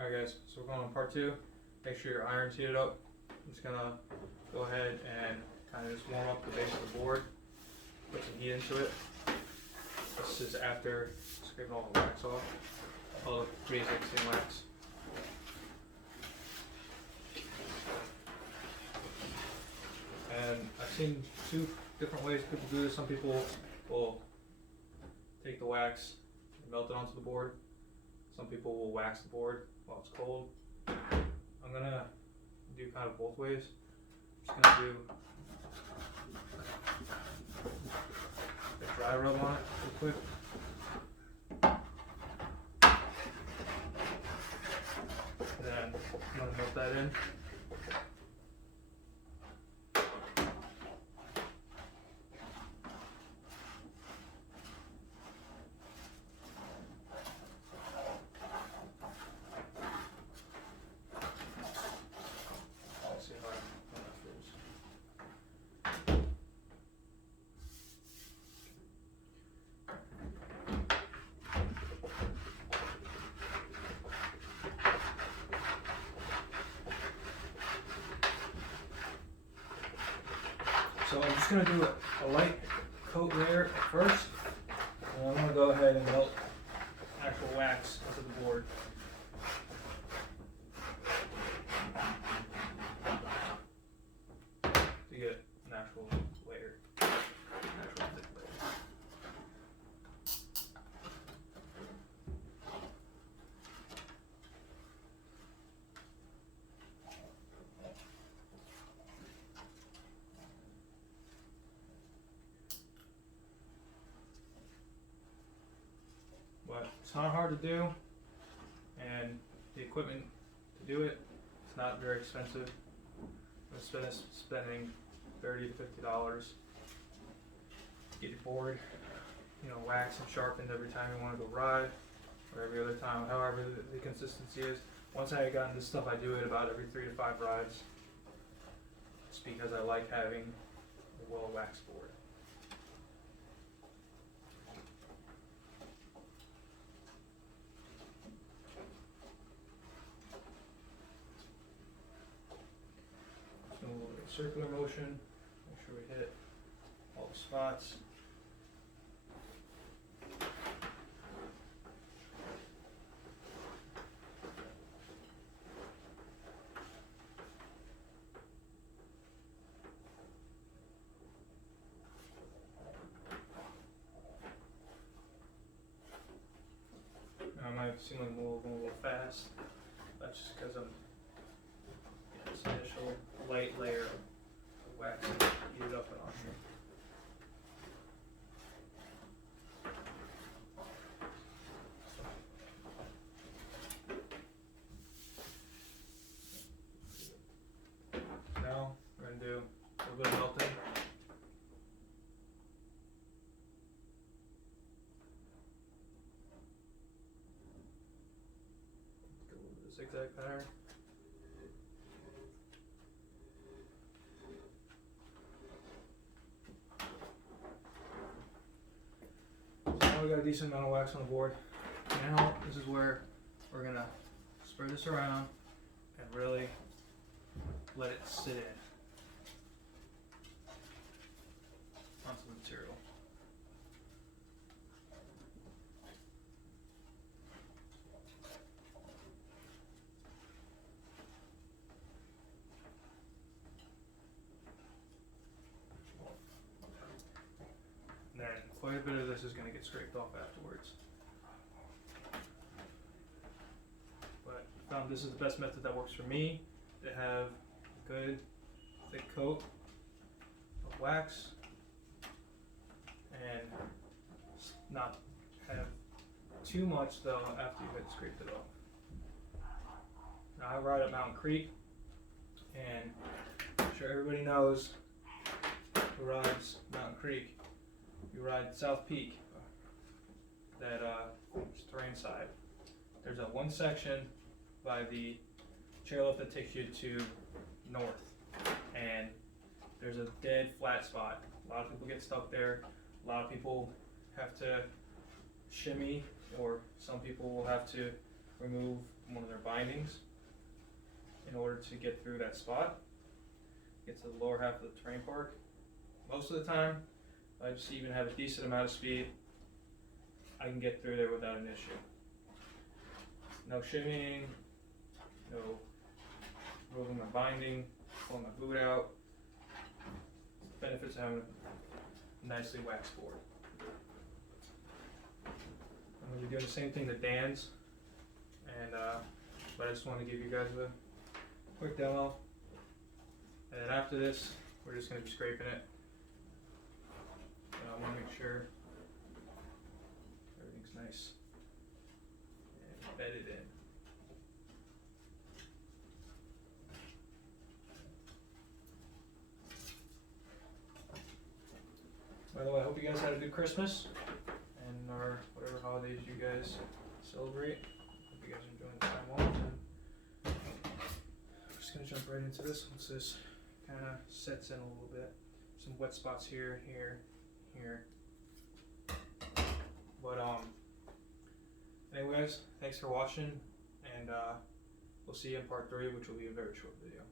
Alright guys, so we're going on part 2. Make sure your iron's heated up. I'm just gonna go ahead and kind of just warm up the base of the board, put some heat into it. This is after scraping all the wax off, all the basic skin wax. And I've seen 2 different ways people do this. Some people will take the wax and melt it onto the board. Some people will wax the board while it's cold. I'm gonna do kind of both ways. I'm just gonna do a dry rub on it real quick. And then I'm gonna melt that in. So I'm just going to do a light coat layer at first, and I'm going to go ahead and melt actual wax onto the board. To get an actual layer, actual thick layer. But it's not hard to do, and the equipment to do it, it's not very expensive. I'm spending $30 to $50 to get your board, waxed and sharpened every time you want to go ride, or every other time, however the consistency is. Once I got into stuff, I do it about every 3 to 5 rides, just because I like having a well-waxed board. Circular motion, make sure we hit all the spots. Now I might seem like I'm going a little fast. That's just because I'm getting this initial light layer of wax heated up and on here. Now we're going to do a little bit of melting. Go a little bit of zigzag pattern. We got a decent amount of wax on the board. Now this is where we're gonna spread this around and really let it sit in onto the material. And then quite a bit of this is going to get scraped off afterwards. But I found this is the best method that works for me, to have a good thick coat of wax and not have too much though after you had scraped it off. Now I ride up Mountain Creek, and I'm sure everybody knows who rides Mountain Creek. You ride South Peak, that terrain side. There's a one section by the chairlift that takes you to north, and there's a dead flat spot. A lot of people get stuck there. A lot of people have to shimmy, or some people will have to remove one of their bindings in order to get through that spot, get to the lower half of the terrain park. Most of the time, I just even have a decent amount of speed, I can get through there without an issue. No shimmying, no moving my binding, pulling my boot out. Benefits of having a nicely waxed board. I'm going to be doing the same thing to Dan's, and but I just want to give you guys a quick demo. And then after this, we're just going to be scraping it. I want to make sure everything's nice and bedded in. By the way, I hope you guys had a good Christmas and or whatever holidays you guys celebrate. Hope you guys are enjoying the time off. And I'm just gonna jump right into this once this kind of sets in a little bit. Some wet spots here, here, here. But anyways, thanks for watching, and we'll see you in part 3, which will be a very short video.